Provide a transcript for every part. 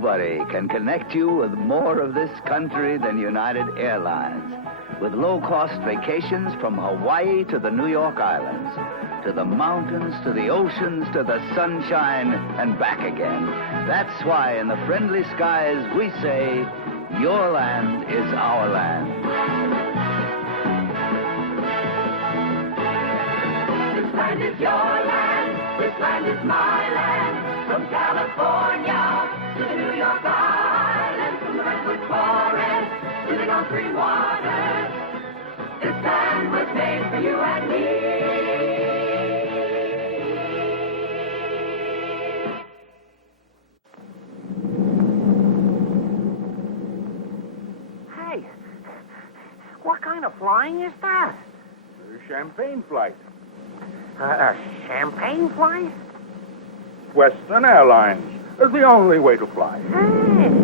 Nobody can connect you with more of this country than United Airlines. With low-cost vacations from Hawaii to the New York Islands, to the mountains, to the oceans, to the sunshine, and back again. That's why in the friendly skies we say, your land is our land. This land is your land, this land is my land. From California to the New York Islands, from the Redwood Forest to the Gulf Stream waters, this land was made for you and me. Hey, what kind of flying is that? A champagne flight. A champagne flight? Western Airlines is the only way to fly. Hey.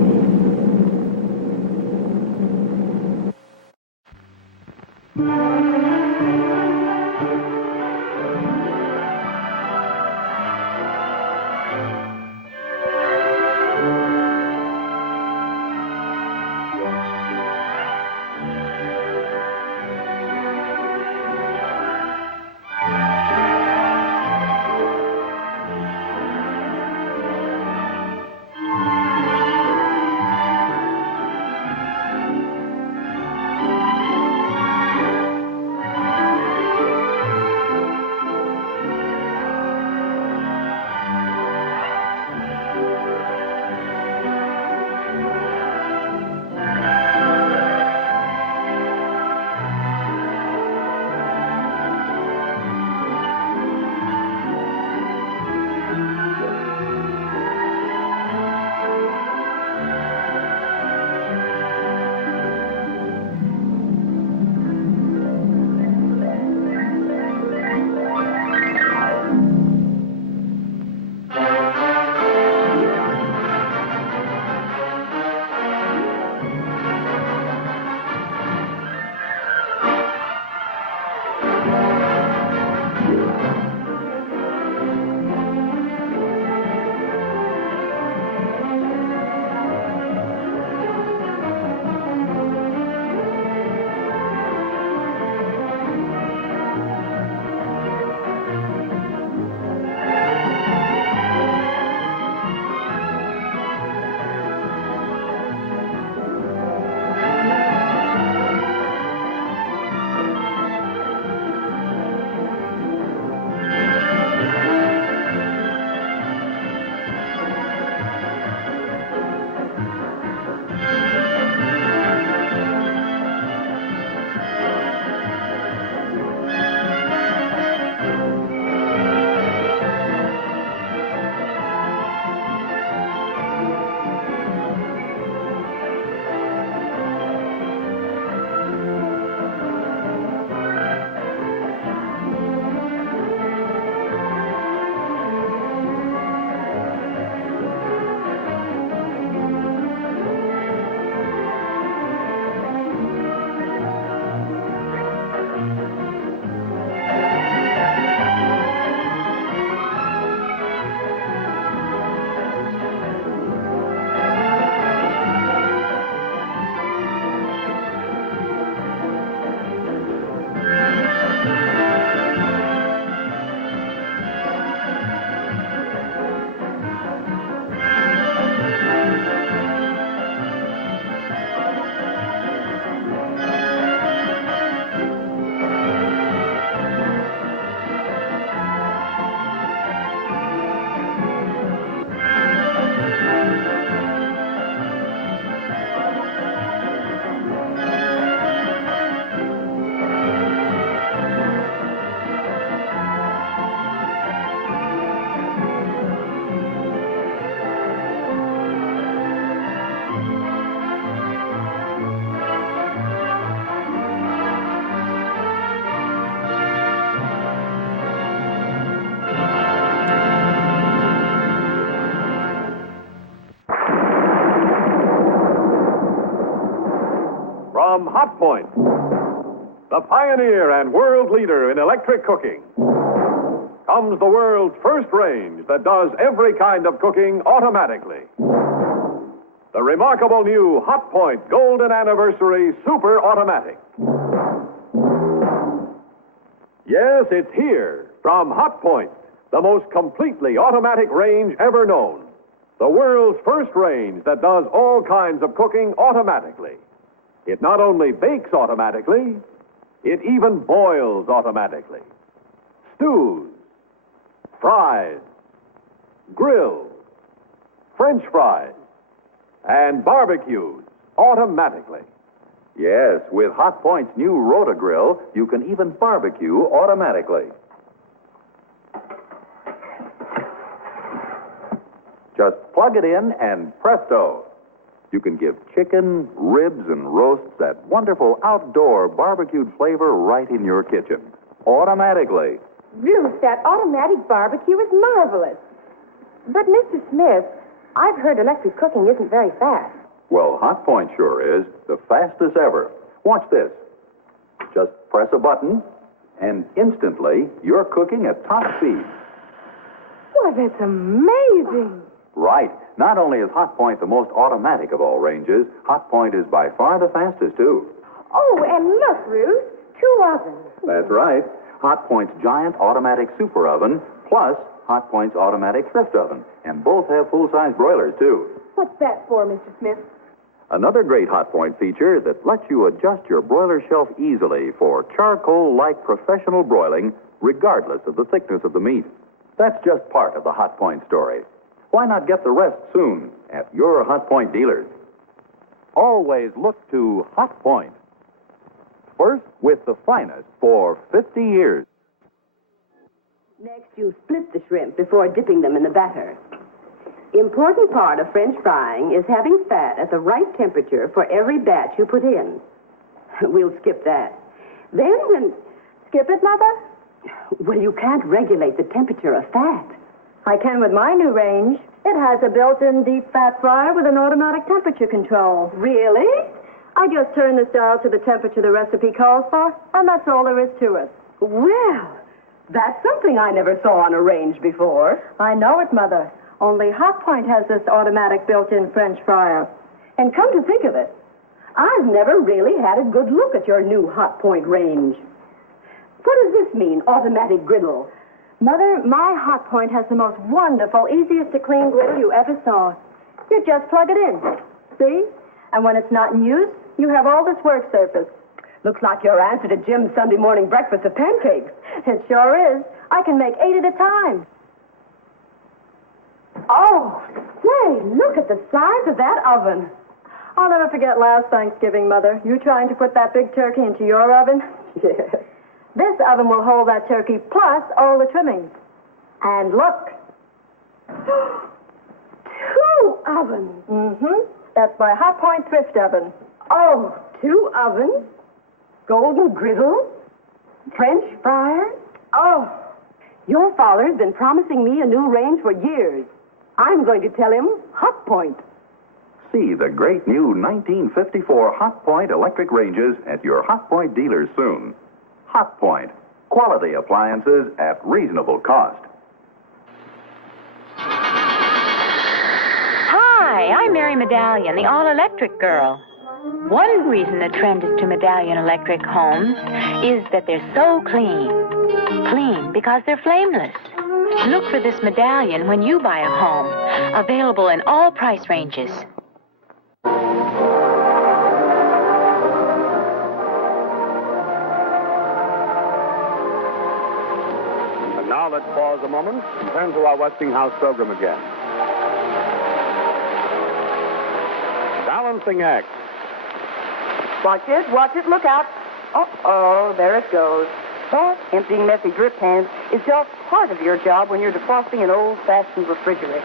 From Hot Point, the pioneer and world leader in electric cooking, comes the world's first range that does every kind of cooking automatically. the remarkable new Hot Point Golden Anniversary Super Automatic. Yes, it's here from Hot Point, the most completely automatic range ever known. The world's first range that does all kinds of cooking automatically. It not only bakes automatically, it even boils automatically. Stews, fries, grills, French fries, and barbecues automatically. Yes, with Hot Point's new Rotogrill, you can even barbecue automatically. Just plug it in and presto. You can give chicken, ribs, and roasts that wonderful outdoor barbecued flavor right in your kitchen. Automatically. Ruth, that automatic barbecue is marvelous. But, Mr. Smith, I've heard electric cooking isn't very fast. Well, Hot Point sure is. The fastest ever. Watch this. Just press a button, and instantly you're cooking at top speed. Why, that's amazing. Right. Not only is Hot Point the most automatic of all ranges, Hot Point is by far the fastest, too. Oh, and look, Ruth, 2 ovens. That's right. Hot Point's giant automatic super oven, plus Hot Point's automatic thrift oven. And both have full-size broilers, too. What's that for, Mr. Smith? Another great Hot Point feature that lets you adjust your broiler shelf easily for charcoal-like professional broiling, regardless of the thickness of the meat. That's just part of the Hot Point story. Why not get the rest soon at your Hot Point dealers? Always look to Hot Point. First, with the finest for 50 years. Next, you split the shrimp before dipping them in the batter. Important part of French frying is having fat at the right temperature for every batch you put in. We'll skip that. Then when... Skip it, Mother? Well, you can't regulate the temperature of fat. I can with my new range. It has a built-in deep fat fryer with an automatic temperature control. Really? I just turn this dial to the temperature the recipe calls for, and that's all there is to it. Well, that's something I never saw on a range before. I know it, Mother. Only Hot Point has this automatic built-in French fryer. And come to think of it, I've never really had a good look at your new Hot Point range. What does this mean, automatic griddle? Mother, my Hot Point has the most wonderful, easiest to clean griddle you ever saw. You just plug it in. See? And when it's not in use, you have all this work surface. Looks like your answer to Jim's Sunday morning breakfast of pancakes. It sure is. I can make 8 at a time. Oh, say, look at the size of that oven. I'll never forget last Thanksgiving, Mother. You trying to put that big turkey into your oven? Yes. This oven will hold that turkey plus all the trimmings. And look. 2 ovens. Mm-hmm. That's my Hot Point thrift oven. Oh, 2 ovens? Golden griddle? French fryer? Oh, your father's been promising me a new range for years. I'm going to tell him Hot Point. See the great new 1954 Hot Point electric ranges at your Hot Point dealers soon. Hot Point. Quality appliances at reasonable cost. Hi, I'm Mary Medallion, the all-electric girl. One reason the trend is to Medallion electric homes is that they're so clean. Clean because they're flameless. Look for this Medallion when you buy a home. Available in all price ranges. And now let's pause a moment and turn to our Westinghouse program again. Balancing act. Watch it, look out. Uh-oh, there it goes. But emptying messy drip pans is just part of your job when you're defrosting an old-fashioned refrigerator.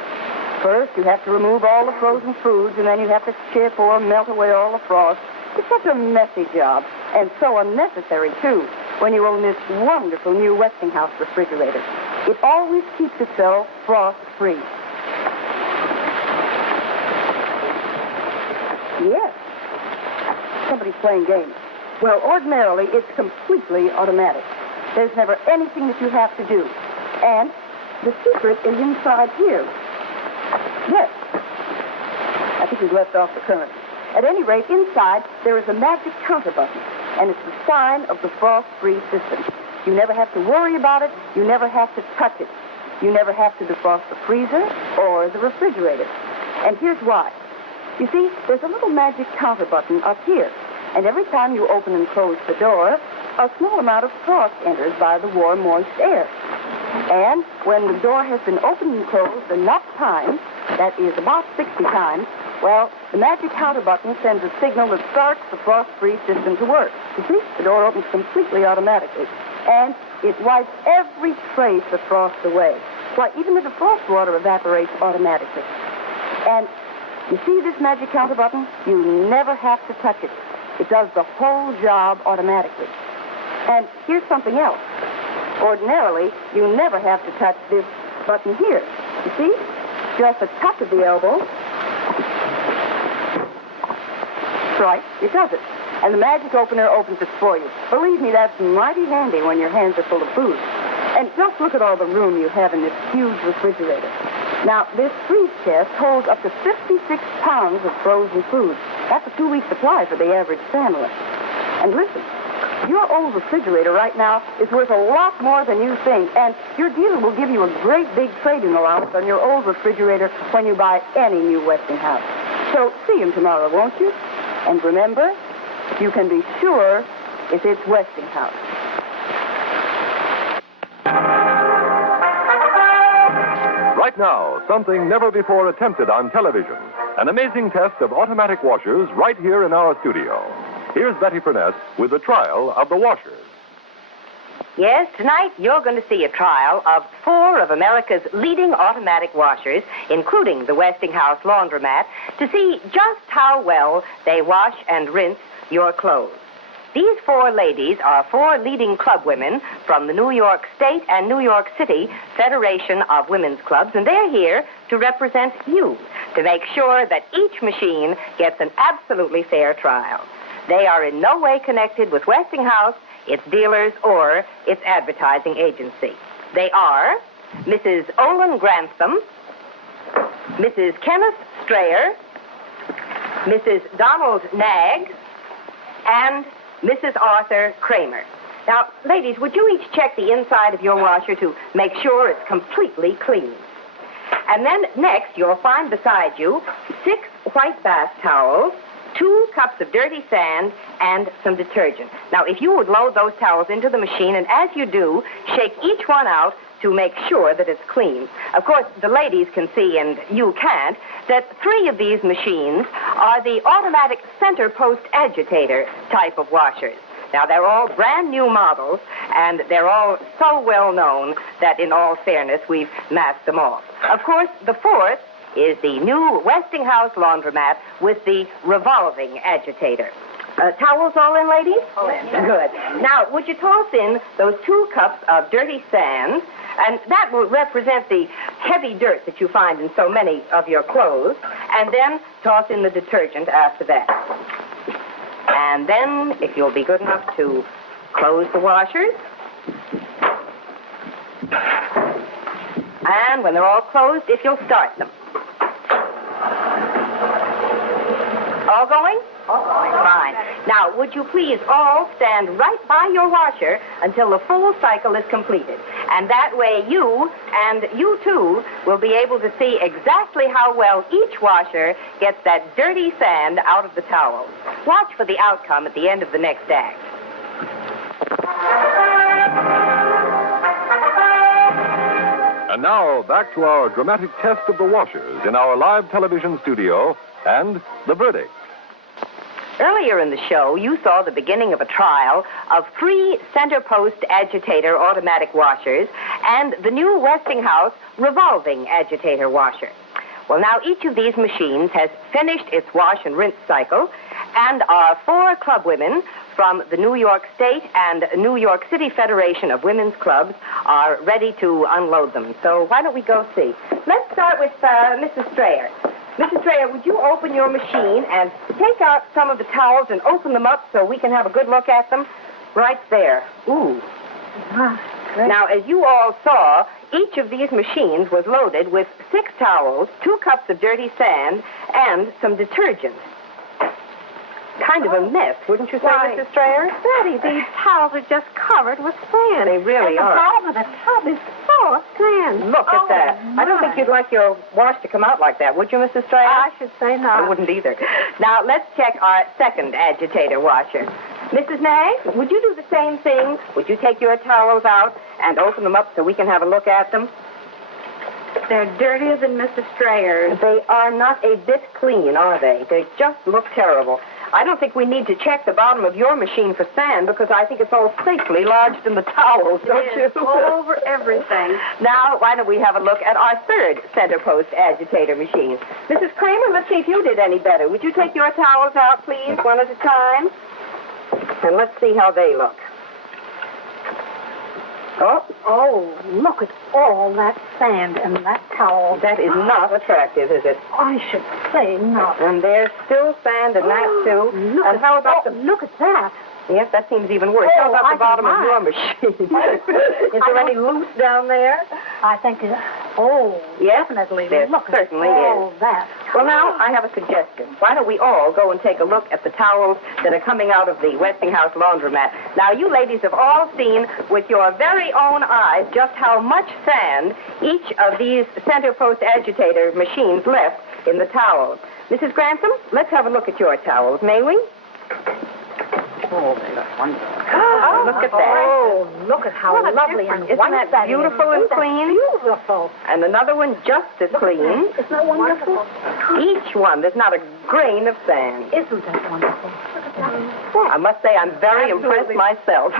First, you have to remove all the frozen foods, and then you have to chip or melt away all the frost. It's such a messy job, and so unnecessary, too, when you own this wonderful new Westinghouse refrigerator. It always keeps itself frost-free. Yes. Somebody's playing games. Well, ordinarily, it's completely automatic. There's never anything that you have to do. And the secret is inside here. Yes. At the we've left off the current. At any rate, inside, there is a magic counter button, and it's the sign of the frost-free system. You never have to worry about it. You never have to touch it. You never have to defrost the freezer or the refrigerator. And here's why. You see, there's a little magic counter button up here, and every time you open and close the door, a small amount of frost enters by the warm, moist air. And when the door has been opened and closed enough times, that is about 60 times, well, the magic counter button sends a signal that starts the frost-free system to work. You see, the door opens completely automatically, and it wipes every trace of frost away. Why, even the defrost water evaporates automatically. And you see this magic counter button? You never have to touch it. It does the whole job automatically. And here's something else. Ordinarily, you never have to touch this button here. You see? Just a touch of the elbow. That's right, it does it. And the magic opener opens it for you. Believe me, that's mighty handy when your hands are full of food. And just look at all the room you have in this huge refrigerator. Now, this freeze chest holds up to 56 pounds of frozen food. That's a 2-week supply for the average family. And listen, your old refrigerator right now is worth a lot more than you think, and your dealer will give you a great big trade-in allowance on your old refrigerator when you buy any new Westinghouse. So see him tomorrow, won't you? And remember, you can be sure if it's Westinghouse. Right now, something never before attempted on television. An amazing test of automatic washers right here in our studio. Here's Betty Furness with the trial of the washers. Yes, tonight you're going to see a trial of 4 of America's leading automatic washers, including the Westinghouse laundromat, to see just how well they wash and rinse your clothes. These 4 ladies are 4 leading club women from the New York State and New York City Federation of Women's Clubs, and they're here to represent you, to make sure that each machine gets an absolutely fair trial. They are in no way connected with Westinghouse, its dealers, or its advertising agency. They are Mrs. Olin Grantham, Mrs. Kenneth Strayer, Mrs. Donald Nagg, and Mrs. Arthur Kramer. Now, ladies, would you each check the inside of your washer to make sure it's completely clean? And then next, you'll find beside you 6 white bath towels, 2 cups of dirty sand, and some detergent. Now, if you would load those towels into the machine, and as you do, shake each one out to make sure that it's clean. Of course, the ladies can see, and you can't, that 3 of these machines are the automatic center post agitator type of washers. Now, they're all brand new models, and they're all so well known that, in all fairness, we've masked them all. Of course, the 4th is the new Westinghouse laundromat with the revolving agitator. Towels all in, ladies? All in. Good. Now, would you toss in those 2 cups of dirty sand, and that will represent the heavy dirt that you find in so many of your clothes, and then toss in the detergent after that. And then, if you'll be good enough to close the washers. And when they're all closed, if you'll start them. All going? All going. Fine. Now, would you please all stand right by your washer until the full cycle is completed? And that way you, and you too, will be able to see exactly how well each washer gets that dirty sand out of the towel. Watch for the outcome at the end of the next act. And now, back to our dramatic test of the washers in our live television studio and the verdict. Earlier in the show, you saw the beginning of a trial of 3 center post agitator automatic washers and the new Westinghouse revolving agitator washer. Well, now each of these machines has finished its wash and rinse cycle, and our 4 club women from the New York State and New York City Federation of Women's Clubs are ready to unload them. So why don't we go see? Let's start with Mrs. Strayer. Mrs. Strayer, would you open your machine and take out some of the towels and open them up so we can have a good look at them? Right there. Ooh. Now, as you all saw, each of these machines was loaded with 6 towels, 2 cups of dirty sand, and some detergent. Kind of a mess, wouldn't you say, Mrs. Strayer? Betty, these towels are just covered with sand. They really and are. The bottom of the tub is full of sand. Look at that. My. I don't think you'd like your wash to come out like that, would you, Mrs. Strayer? I should say not. I wouldn't either. Now, let's check our second agitator washer. Mrs. Nag, would you do the same thing? Would you take your towels out and open them up so we can have a look at them? They're dirtier than Mrs. Strayer's. They are not a bit clean, are they? They just look terrible. I don't think we need to check the bottom of your machine for sand because I think it's all safely lodged in the towels, don't you? All over everything. Now, why don't we have a look at our third center post agitator machine? Mrs. Kramer, let's see if you did any better. Would you take your towels out, please, one at a time? And let's see how they look. Oh, look at all that sand in that towel. That is not attractive, is it? I should say not. And there's still sand in that, too. And how about Look at that. Yes, that seems even worse. How about the bottom of your machine? Is there any loose down there? I think yes, definitely. There Look certainly at all is. that. Well, now, I have a suggestion. Why don't we all go and take a look at the towels that are coming out of the Westinghouse laundromat? Now, you ladies have all seen with your very own eyes just how much sand each of these center post agitator machines left in the towels. Mrs. Grantham, let's have a look at your towels, may we? Oh, they look wonderful. Oh, look at that. Oh, look at how lovely and Isn't white that beautiful and clean? Beautiful. And another one just as clean. Isn't that wonderful? Each one, there's not a grain of sand. Isn't that wonderful? Look at that. I must say I'm very impressed myself.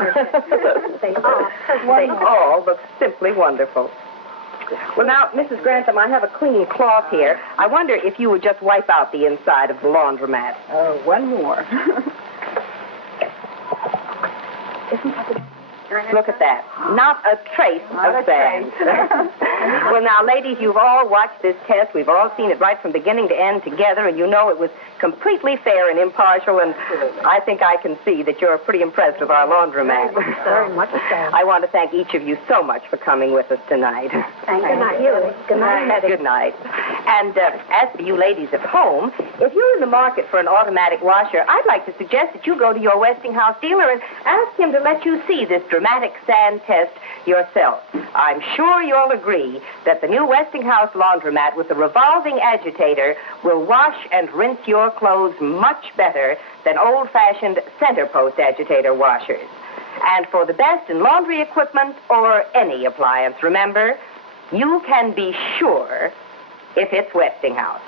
They are. They all look simply wonderful. Well, now, Mrs. Grantham, I have a clean cloth here. I wonder if you would just wipe out the inside of the laundromat. One more. Look at that. Not a trace of sand. Well, now, ladies, you've all watched this test. We've all seen it right from beginning to end together, and you know it was completely fair and impartial, and I think I can see that you're pretty impressed with our laundromat. Very much so. I want to thank each of you so much for coming with us tonight. Thank you. Good night. Good night. And as for you ladies at home, if you're in the market for an automatic washer, I'd like to suggest that you go to your Westinghouse dealer and ask him to let you see this dramatic sand test yourself. I'm sure you'll agree that the new Westinghouse laundromat with the revolving agitator will wash and rinse your clothes much better than old-fashioned center post agitator washers. And for the best in laundry equipment or any appliance, remember, you can be sure if it's Westinghouse.